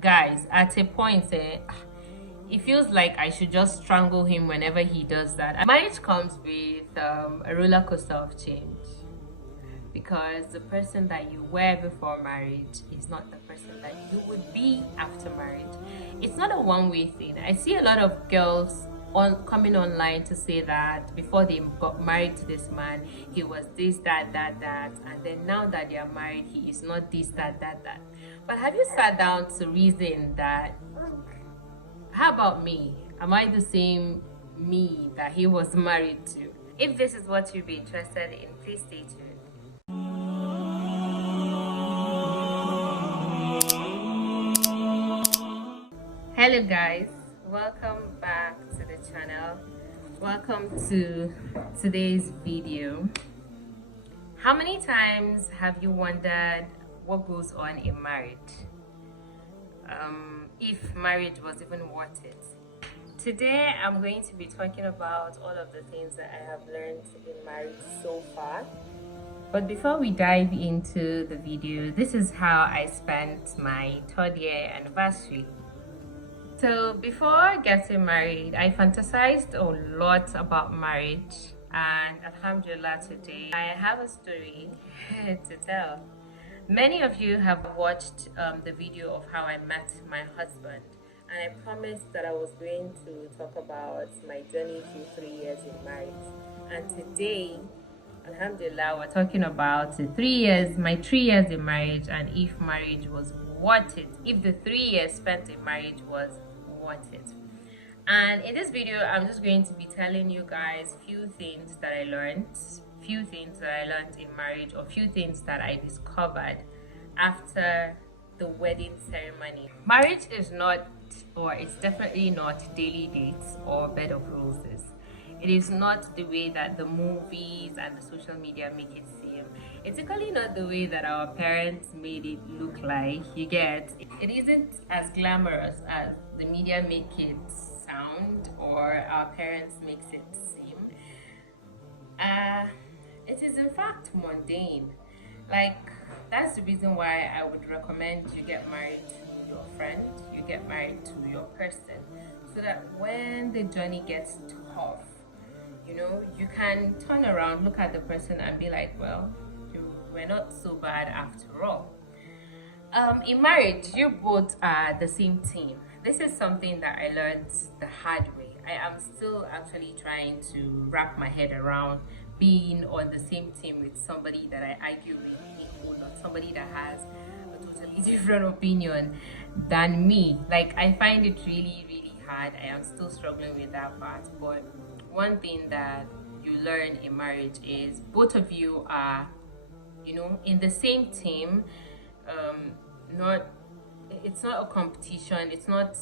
Guys, at a point, it feels like I should just strangle him whenever he does that. Marriage comes with a roller coaster of change, because the person that you were before marriage is not the person that you would be after marriage. It's not a one-way thing. I see a lot of girls coming online to say that before they got married to this man, he was this, that, and then now that they are married, he is not this, that. But have you sat down to reason that, how about me? Am I the same me that he was married to? If this is what you'd be interested in, please stay tuned. Hello guys, welcome back to the channel. Welcome to today's video. How many times have you wondered what goes on in marriage? If marriage was even worth it. Today I'm going to be talking about all of the things that I have learned in marriage so far. But before we dive into the video, this is how I spent my 3rd year anniversary. So before getting married, I fantasized a lot about marriage, and alhamdulillah, today I have a story to tell. Many of you have watched the video of how I met my husband, and I promised that I was going to talk about my journey through 3 years in marriage. And today, alhamdulillah, we're talking about my 3 years in marriage, and if marriage was worth it, if the 3 years spent in marriage was worth it. And in this video, I'm just going to be telling you guys few things that I learned in marriage, or few things that I discovered after the wedding ceremony. Marriage is not, or it's definitely not, daily dates or bed of roses. It is not the way that the movies and the social media make it seem. It's equally not the way that our parents made it look like. You get, it isn't as glamorous as the media make it sound, or our parents makes it seem. It is in fact mundane. Like, that's the reason why I would recommend you get married to your friend, you get married to your person, so that when the journey gets tough, you know, you can turn around, look at the person and be like, well, we're not so bad after all. In marriage, you both are the same team. This is something that I learned the hard way. I am still actually trying to wrap my head around being on the same team with somebody that I argue with, or somebody that has a totally different opinion than me. Like, I find it really hard. I am still struggling with that part. But one thing that you learn in marriage is both of you are, you know, in the same team. It's not a competition. It's not,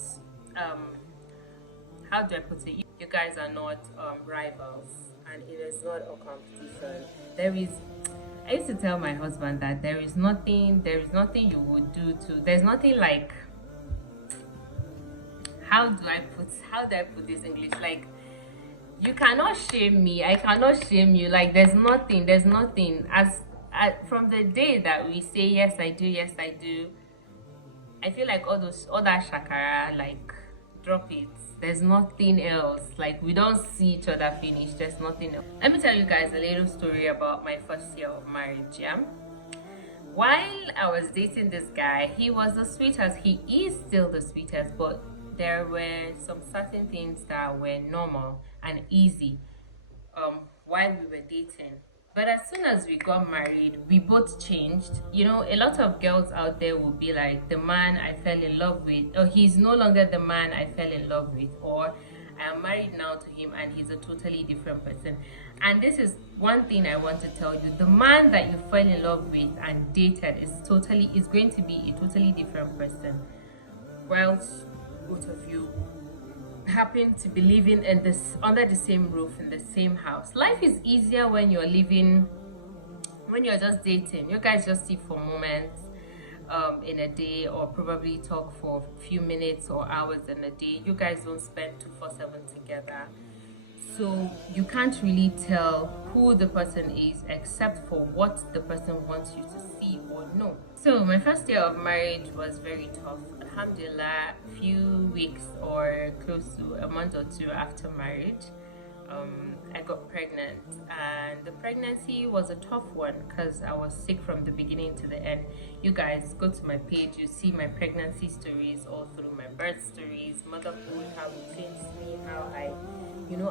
how do I put it? You guys are not rivals, and it is not a competition. I used to tell my husband that there is nothing you would do to, there's nothing like, how do I put this in English? Like, you cannot shame me, I cannot shame you. Like, there's nothing as from the day that we say yes I do, I feel like all that shakara, like, drop it. There's nothing else. Like, we don't see each other finish. There's nothing else. Let me tell you guys a little story about my first year of marriage. Yeah, while I was dating this guy, he was the sweetest. He is still the sweetest, but there were some certain things that were normal and easy while we were dating. But as soon as we got married, we both changed. You know, a lot of girls out there will be like, the man I fell in love with, or he's no longer the man I fell in love with, or I am married now to him and he's a totally different person. And this is one thing I want to tell you: the man that you fell in love with and dated is going to be a totally different person, whilst both of you happen to be living in under the same roof in the same house. Life is easier when you're just dating. You guys just see for moments in a day, or probably talk for a few minutes or hours in a day. You guys don't spend 24/7 together, so you can't really tell who the person is except for what the person wants you to see or know. So my first year of marriage was very tough. alhamdulillah, few weeks or close to a month or two after marriage, I got pregnant, and the pregnancy was a tough one because I was sick from the beginning to the end. You guys go to my page, you see my pregnancy stories all through, my birth stories, motherhood, how it changed me, how I,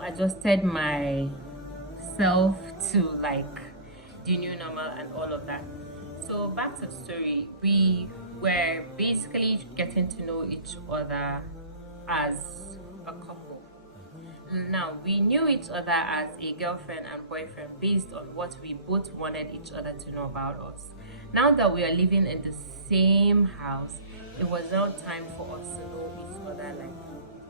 adjusted myself to like the new normal and all of that. So back to the story, we were basically getting to know each other as a couple. Now, we knew each other as a girlfriend and boyfriend based on what we both wanted each other to know about us. Now that we are living in the same house, it was now time for us to know each other like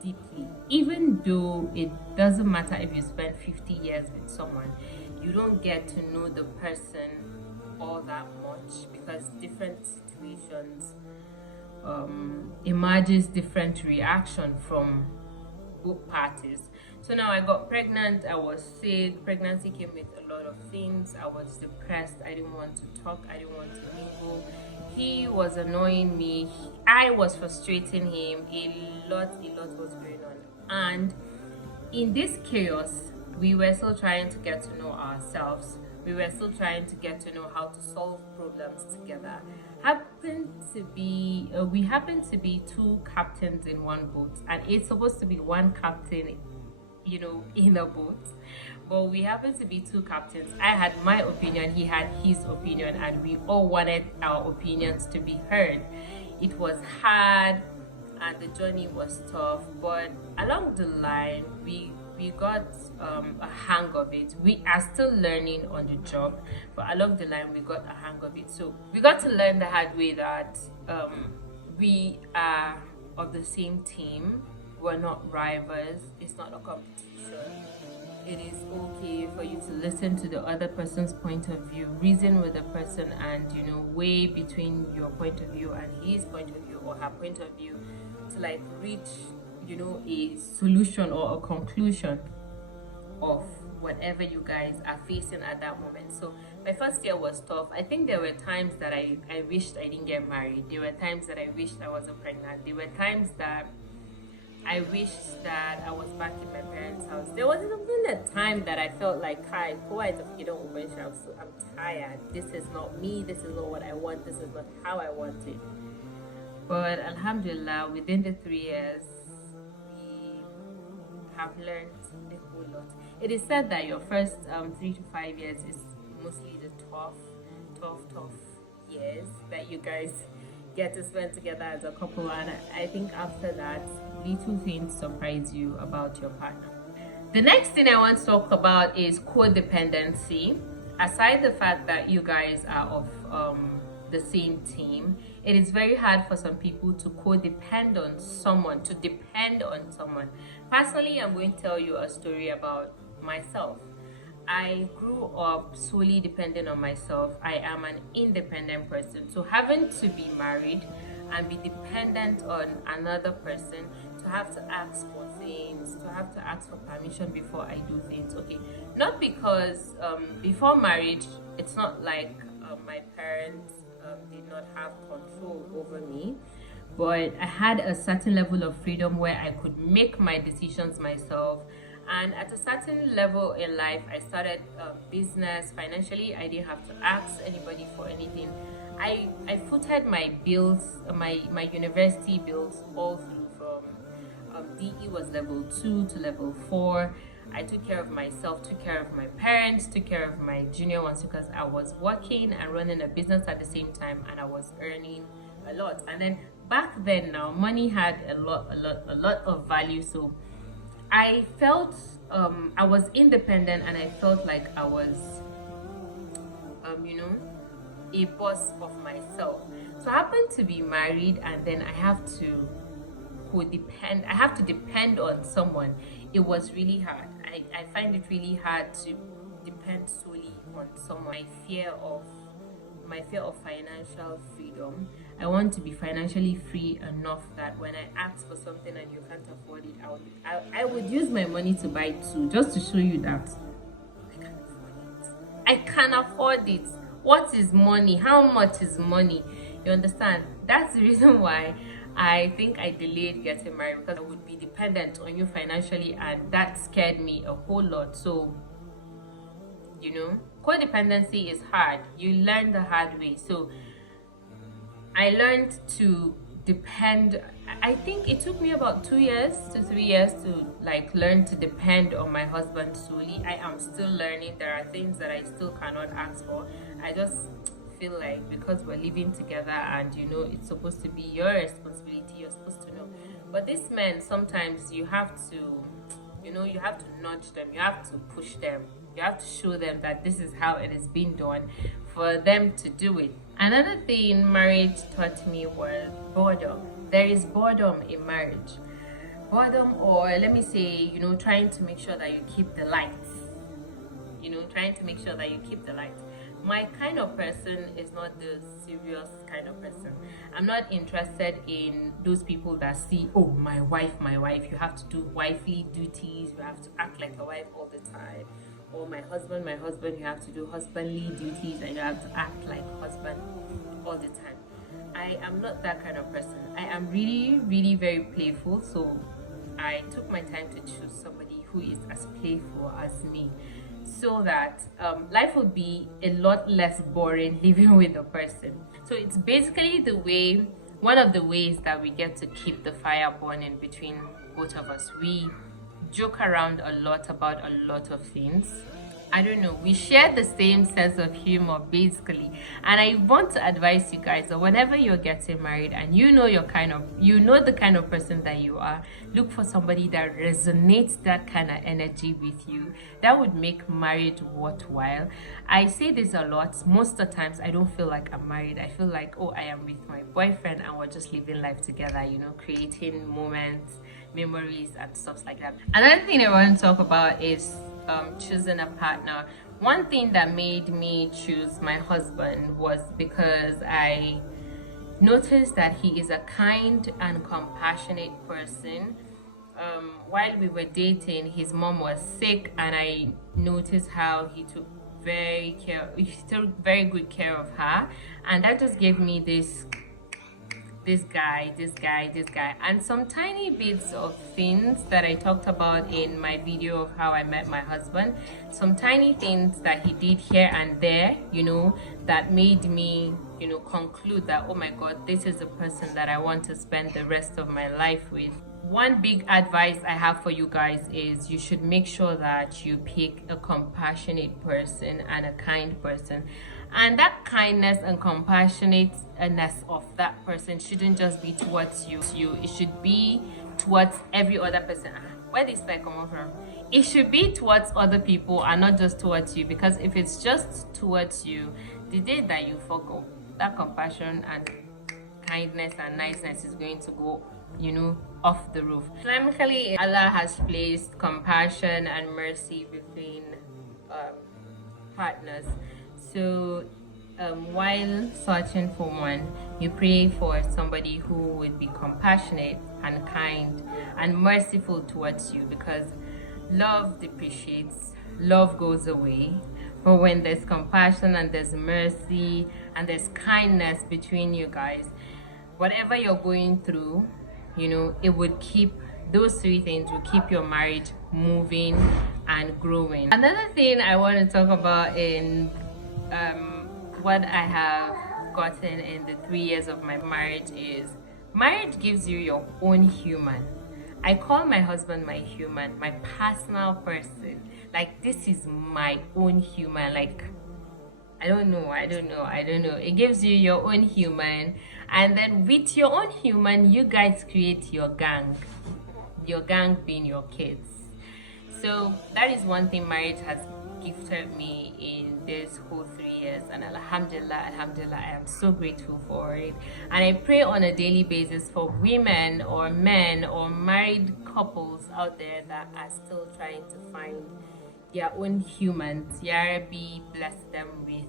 deeply. Even though it doesn't matter if you spend 50 years with someone, you don't get to know the person all that much because different situations emerges different reaction from both parties. So now I got pregnant, I was sick, pregnancy came with a lot of things, I was depressed, I didn't want to talk, I didn't want to mingle. He was annoying me, I was frustrating him, a lot was going on. And in this chaos, we were still trying to get to know ourselves. We were still trying to get to know how to solve problems together. We happened to be two captains in one boat, and it's supposed to be one captain, in a boat. But we happened to be two captains. I had my opinion, he had his opinion, and we all wanted our opinions to be heard. It was hard, and the journey was tough, but along the line, we got a hang of it. We are still learning on the job, but along the line we got a hang of it. So we got to learn the hard way that we are of the same team. We're not rivals. It's not a competition. It is okay for you to listen to the other person's point of view, reason with the person, and weigh between your point of view and his point of view or her point of view to like reach a solution or a conclusion of whatever you guys are facing at that moment. So my first year was tough. I think there were times that I wished I didn't get married. There were times that I wished I wasn't pregnant. There were times that I wished that I was back in my parents' house. There was even a time that I felt like, I'm tired. This is not me. This is not what I want. This is not how I want it. But alhamdulillah, within the 3 years, have learned a whole lot. It is said that your first 3 to 5 years is mostly the tough years that you guys get to spend together as a couple, and I think after that, little things surprise you about your partner. The next thing I want to talk about is codependency. Aside the fact that you guys are of the same team, it is very hard for some people to depend on someone. Personally, I'm going to tell you a story about myself. I grew up solely dependent on myself. I am an independent person. So having to be married and be dependent on another person, to have to ask for things, to have to ask for permission before I do things. Okay, not because before marriage, it's not like my parents did not have control over me, but I had a certain level of freedom where I could make my decisions myself. And at a certain level in life, I started business. Financially, I didn't have to ask anybody for anything. I footed my bills, my university bills all through, from DE was level 2 to level 4. I took care of myself, took care of my parents, took care of my junior ones, because I was working and running a business at the same time, and I was earning a lot. And then back then, now money had a lot of value. So I felt I was independent, and I felt like I was a boss of myself. So I happened to be married, and then I have to depend on someone. It was really hard. I find it really hard to depend solely on someone. My fear of financial freedom. I want to be financially free enough that when I ask for something and you can't afford it, I would use my money to buy it too, just to show you that I can afford it. What is money? How much is money? You understand? That's the reason why I think I delayed getting married because I would be dependent on you financially, and that scared me a whole lot. So, codependency is hard. You learn the hard way. So I learned to depend. I think it took me about 2 years to 3 years to like learn to depend on my husband solely. I am still learning. There are things that I still cannot ask for. I just feel like because we're living together and it's supposed to be your responsibility, you're supposed to know. But these men, sometimes you have to nudge them, you have to push them, you have to show them that this is how it is being done for them to do it. Another thing marriage taught me was boredom. There is boredom in marriage. Boredom, or let me say, trying to make sure that you keep the lights. Trying to make sure that you keep the lights. My kind of person is not the serious kind of person. I'm not interested in those people that see, oh, my wife, you have to do wifely duties, you have to act like a wife all the time. Or my husband, you have to do husbandly duties and you have to act like husband all the time. I am not that kind of person. I am really, really very playful. So I took my time to choose somebody who is as playful as me, so that life would be a lot less boring living with a person. So it's basically one of the ways that we get to keep the fire burning between both of us. We joke around a lot about a lot of things. I don't know, we share the same sense of humor basically. And I want to advise you guys that whenever you're getting married and you know the kind of person that you are, look for somebody that resonates that kind of energy with you. That would make marriage worthwhile. I say this a lot. Most of the times I don't feel like I'm married. I feel like, oh, I am with my boyfriend and we're just living life together, creating moments, memories and stuff like that. Another thing I want to talk about is choosing a partner. One thing that made me choose my husband was because I noticed that he is a kind and compassionate person. While we were dating, his mom was sick and I noticed how he took very good care of her, and that just gave me this guy, and some tiny bits of things that I talked about in my video of how I met my husband. Some tiny things that he did here and there, that made me, conclude that, oh my God, this is the person that I want to spend the rest of my life with. One big advice I have for you guys is you should make sure that you pick a compassionate person and a kind person. And that kindness and compassionateness of that person shouldn't just be towards you. It should be towards every other person. Where did this come from? It should be towards other people and not just towards you. Because if it's just towards you, the day that you fuck up, that compassion and kindness and niceness is going to go, off the roof. Islamically, Allah has placed compassion and mercy between partners. So while searching for one, you pray for somebody who would be compassionate and kind and merciful towards you, because love depreciates, love goes away. But when there's compassion and there's mercy and there's kindness between you guys, whatever you're going through, it would keep, those three things will keep your marriage moving and growing. Another thing I want to talk about in what I have gotten in the 3 years of my marriage is marriage gives you your own human. I call my husband my human, my personal person. Like, this is my own human. Like, I don't know. It gives you your own human, and then with your own human, you guys create your gang. Your gang being your kids. So that is one thing marriage has gifted me in this whole 3 years, and alhamdulillah, I am so grateful for it. And I pray on a daily basis for women or men or married couples out there that are still trying to find their own humans. Ya Rabbi, bless them with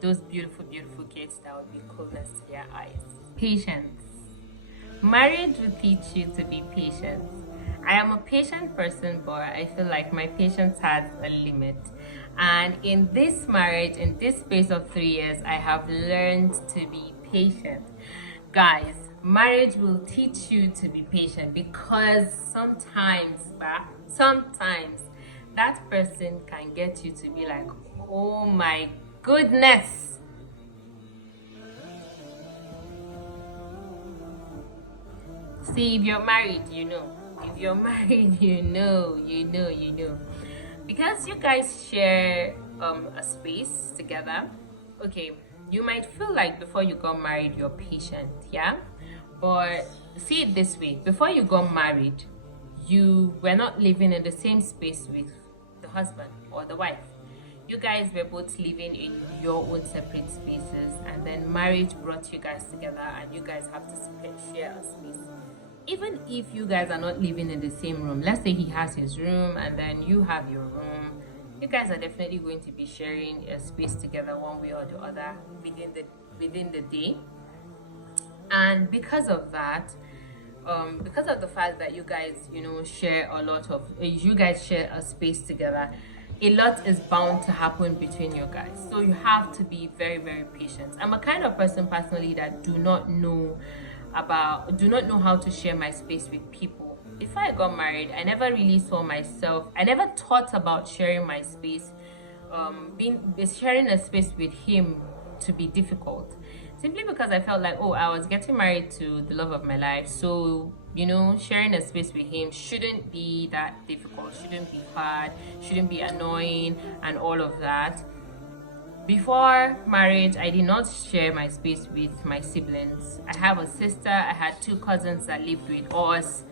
those beautiful kids that will be coolness to their eyes. Patience. Marriage will teach you to be patient. I am a patient person, but I feel like my patience has a limit. And in this marriage, in this space of 3 years, I have learned to be patient. Guys, marriage will teach you to be patient, because sometimes that person can get you to be like, oh my goodness. See, if you're married, you know. If you're married, you know. Because you guys share a space together. Okay, you might feel like before you got married you're patient, yeah? But see it this way: before you got married, you were not living in the same space with the husband or the wife. You guys were both living in your own separate spaces, and then marriage brought you guys together, and you guys have to share a space. Even if you guys are not living in the same room, let's say he has his room and then you have your room, you guys are definitely going to be sharing a space together one way or the other within the day. And because of that, because of the fact that you guys, share you guys share a space together, a lot is bound to happen between you guys. So you have to be very, very patient. I'm a kind of person personally that do not know how to share my space with people. Before I got married, I never really saw myself, I never thought about sharing my space, sharing a space with him to be difficult, simply because I felt like, oh, I was getting married to the love of my life, so sharing a space with him shouldn't be that difficult, shouldn't be hard, shouldn't be annoying and all of that. Before marriage, I did not share my space with my siblings. I have a sister, I had 2 cousins that lived with us,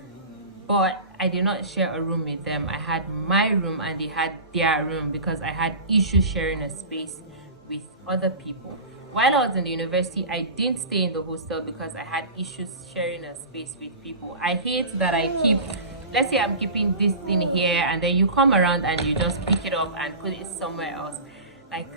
but I did not share a room with them. I had my room and they had their room, because I had issues sharing a space with other people. While I was in the university, I didn't stay in the hostel because I had issues sharing a space with people. I hate that let's say I'm keeping this thing here and then you come around and you just pick it up and put it somewhere else. Like,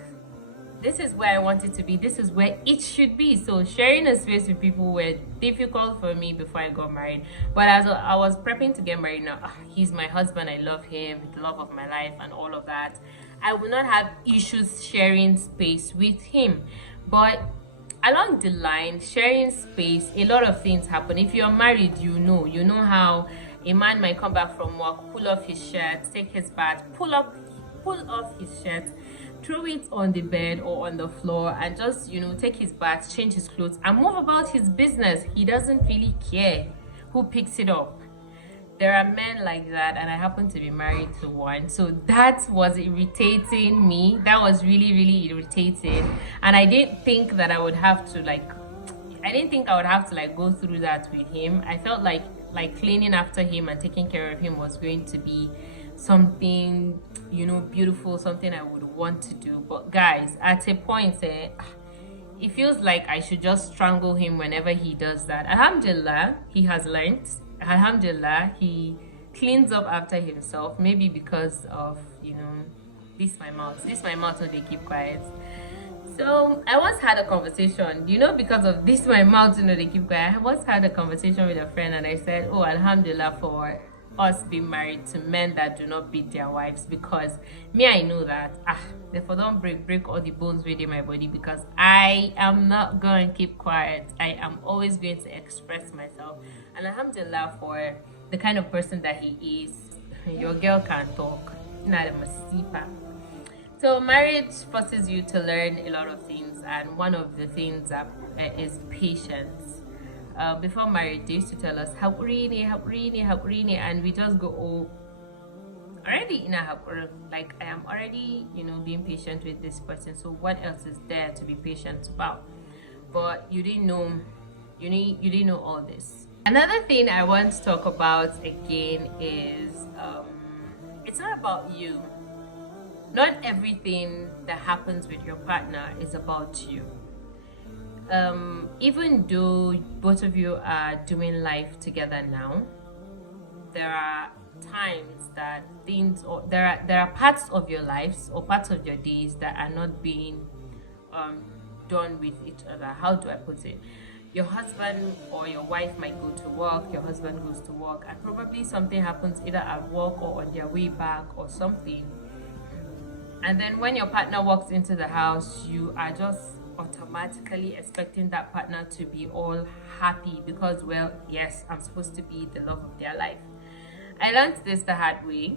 this is where I want it to be. This is where it should be. So sharing a space with people were difficult for me before I got married. But as I was prepping to get married now, he's my husband. I love him, the love of my life and all of that. I will not have issues sharing space with him. But along the line, sharing space, a lot of things happen. If you're married, you know how a man might come back from work, pull off his shirt, take his bath, pull off his shirt, throw it on the bed or on the floor, and just take his bath, change his clothes and move about his business. He doesn't really care who picks it up. There are men like that, and I happen to be married to one, so that was irritating me. That was really, really irritating, and I didn't think that I would have to go through that with him. I felt like cleaning after him and taking care of him was going to be something beautiful, something I would want to do. But guys, at a point it feels like I should just strangle him whenever he does that. Alhamdulillah, he has learned. Alhamdulillah, he cleans up after himself, maybe because of this my mouth when they keep quiet. So I once had a conversation, because of this my mouth they keep quiet. I once had a conversation with a friend and I said, oh, Alhamdulillah for us being married to men that do not beat their wives, because I know that therefore don't break all the bones within my body, because I am not going to keep quiet. I am always going to express myself. And Alhamdulillah for the kind of person that he is. Your girl can talk, not a masipa. So marriage forces you to learn a lot of things, and one of the things that is patience. Before marriage, they used to tell us hapurini, and we just go, oh, already in a hapur, like I am already being patient with this person, so what else is there to be patient about? But you didn't know all this. Another thing I want to talk about again is it's not about you. Not everything that happens with your partner is about you. Even though both of you are doing life together now, there are times that there are parts of your lives or parts of your days that are not being done with each other. How do I put it? Your husband or your wife might go to work, your husband goes to work, and probably something happens either at work or on their way back or something. And then when your partner walks into the house, you are just automatically expecting that partner to be all happy because, well, yes, I'm supposed to be the love of their life. I learned this the hard way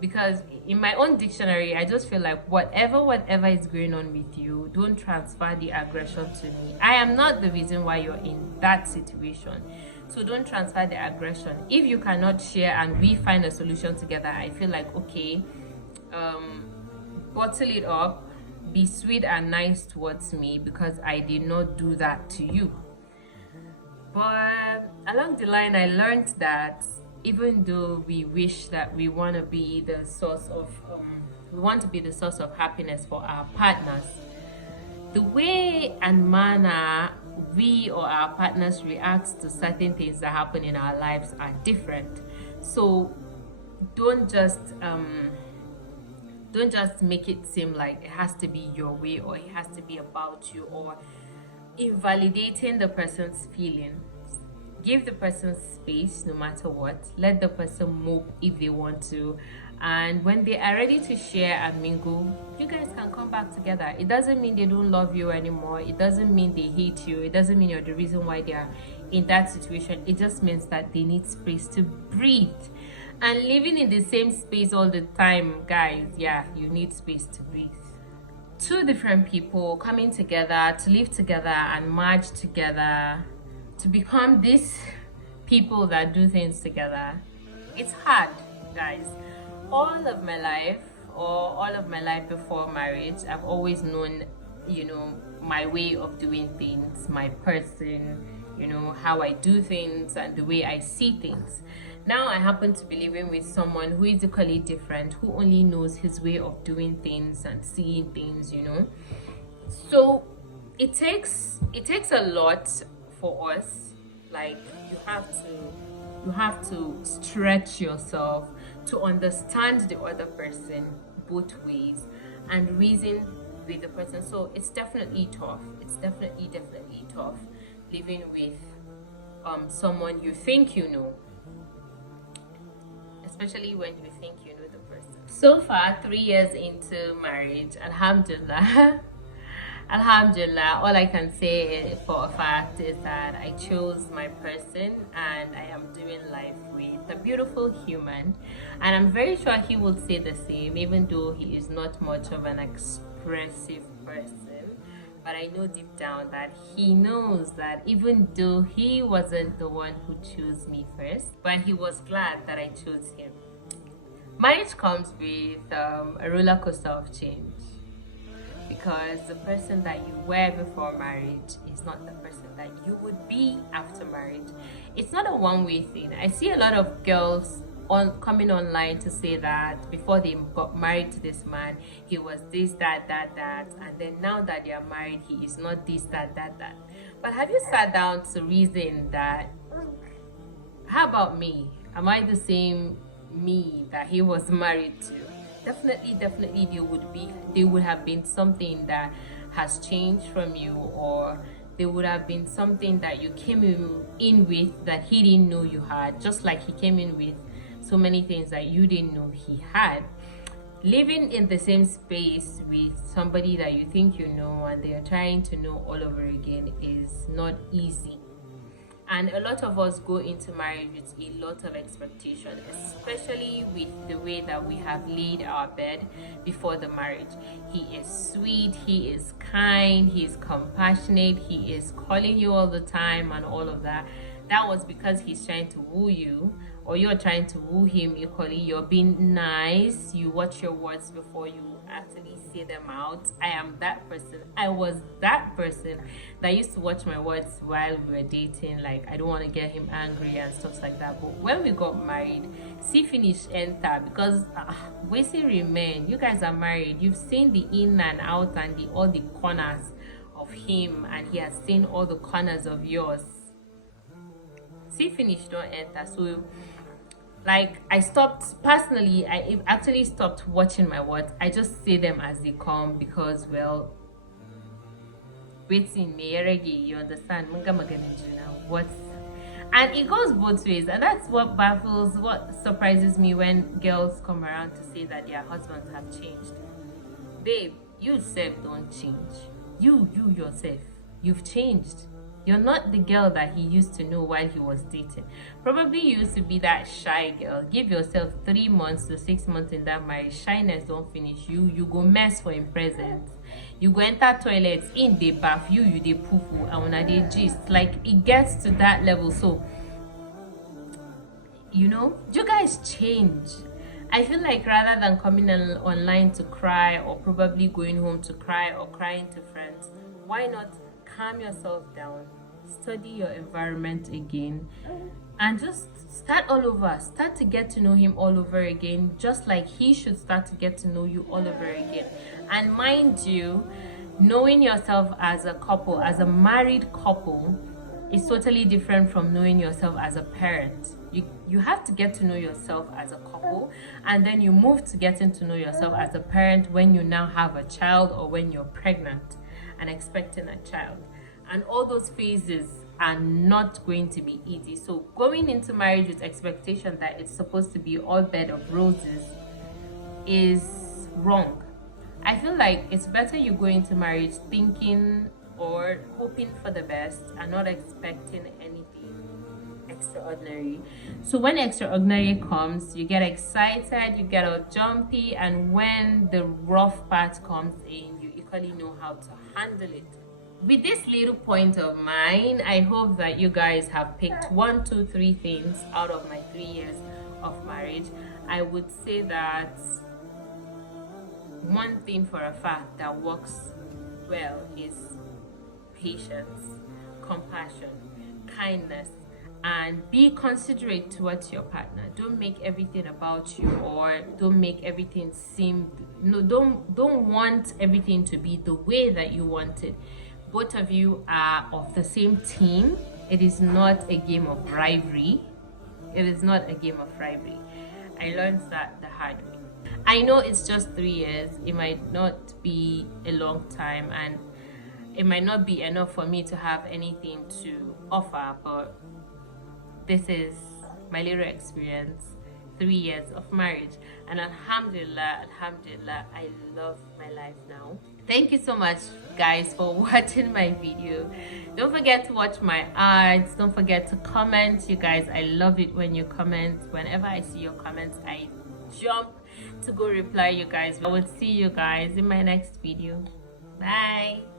because in my own dictionary, I just feel like whatever is going on with you, don't transfer the aggression to me. I am not the reason why you're in that situation. So don't transfer the aggression. If you cannot share and we find a solution together, I feel like, okay, bottle it up, be sweet and nice towards me because I did not do that to you. But along the line, I learned that even though we wish that we want to be the source of happiness for our partners, the way and manner we or our partners react to certain things that happen in our lives are different. So don't just make it seem like it has to be your way or it has to be about you or invalidating the person's feelings. Give the person space no matter what. Let the person mope if they want to. And when they are ready to share and mingle, you guys can come back together. It doesn't mean they don't love you anymore. It doesn't mean they hate you. It doesn't mean you're the reason why they are in that situation. It just means that they need space to breathe. And living in the same space all the time, guys, yeah, you need space to breathe. Two different people coming together to live together and merge together to become these people that do things together. It's hard, guys. All of my life before marriage, I've always known, my way of doing things, my person, how I do things and the way I see things. Now I happen to be living with someone who is equally different, who only knows his way of doing things and seeing things, So it takes a lot for us. Like you have to stretch yourself to understand the other person both ways and reason with the person. So it's definitely tough. It's definitely tough living with someone you think you know, especially when you think you know the person. So far, 3 years into marriage, alhamdulillah. Alhamdulillah, all I can say for a fact is that I chose my person and I am doing life with a beautiful human, and I'm very sure he will say the same, even though he is not much of an expressive person. But I know deep down that he knows that even though he wasn't the one who chose me first, but he was glad that I chose him. Marriage comes with a roller coaster of change, because the person that you were before marriage is not the person that you would be after marriage. It's not a one-way thing. I see a lot of girls coming online to say that before they got married to this man, he was this, that, and then now that they are married, he is not this, that. But have you sat down to reason that, how about me? Am I the same me that he was married to? Definitely there would have been something that has changed from you, or there would have been something that you came in with that he didn't know you had, just like he came in with so many things that you didn't know he had. Living in the same space with somebody that you think you know and they are trying to know all over again is not easy. And a lot of us go into marriage with a lot of expectation, especially with the way that we have laid our bed before the marriage. He is sweet, he is kind, he is compassionate, he is calling you all the time and all of that. That was because he's trying to woo you, or you're trying to woo him equally. You're being nice, you watch your words before you actually say them out. I am that person. I was that person that used to watch my words while we were dating. Like, I don't want to get him angry and stuff like that. But when we got married, see finish enter, because we still remain. You guys are married. You've seen the in and out and all the corners of him, and he has seen all the corners of yours. See finish don't enter. So like, I actually stopped watching my words. I just say them as they come, because, well, waiting me, you understand? What? And it goes both ways, and that's what surprises me when girls come around to say that their husbands have changed. Babe, you self don't change. You yourself, you've changed. You're not the girl that he used to know while he was dating. Probably you used to be that shy girl. Give yourself 3 months to 6 months in that marriage. Shyness don't finish you. You go mess for him present. You go enter toilets in the bath. You dey poo poo and when they gist. Like it gets to that level. So you guys change. I feel like rather than coming online to cry or probably going home to cry or crying to friends, why not calm yourself down, study your environment again, and just start all over. Start to get to know him all over again, just like he should start to get to know you all over again. And mind you, knowing yourself as a couple, as a married couple, is totally different from knowing yourself as a parent. You have to get to know yourself as a couple, and then you move to getting to know yourself as a parent when you now have a child or when you're pregnant and expecting a child. And all those phases are not going to be easy. So going into marriage with expectation that it's supposed to be all bed of roses is wrong. I feel like it's better you go into marriage thinking or hoping for the best and not expecting anything extraordinary. So when extraordinary comes, you get excited, you get all jumpy, and when the rough part comes in, you equally know how to handle it. With this little point of mine, I hope that you guys have picked 1, 2, 3 things out of my 3 years of marriage. I would say that one thing for a fact that works well is patience, compassion, kindness, and be considerate towards your partner. Don't make everything about you, or don't make everything don't want everything to be the way that you want it. Both of you are of the same team. It is not a game of rivalry. It is not a game of rivalry. I learned that the hard way. I know it's just 3 years. It might not be a long time, and it might not be enough for me to have anything to offer, but this is my little experience, 3 years of marriage, and alhamdulillah, I love my life now. Thank you so much, guys, for watching my video. Don't forget to watch my ads. Don't forget to comment. You guys, I love it when you comment. Whenever I see your comments, I jump to go reply you guys. I will see you guys in my next video. Bye.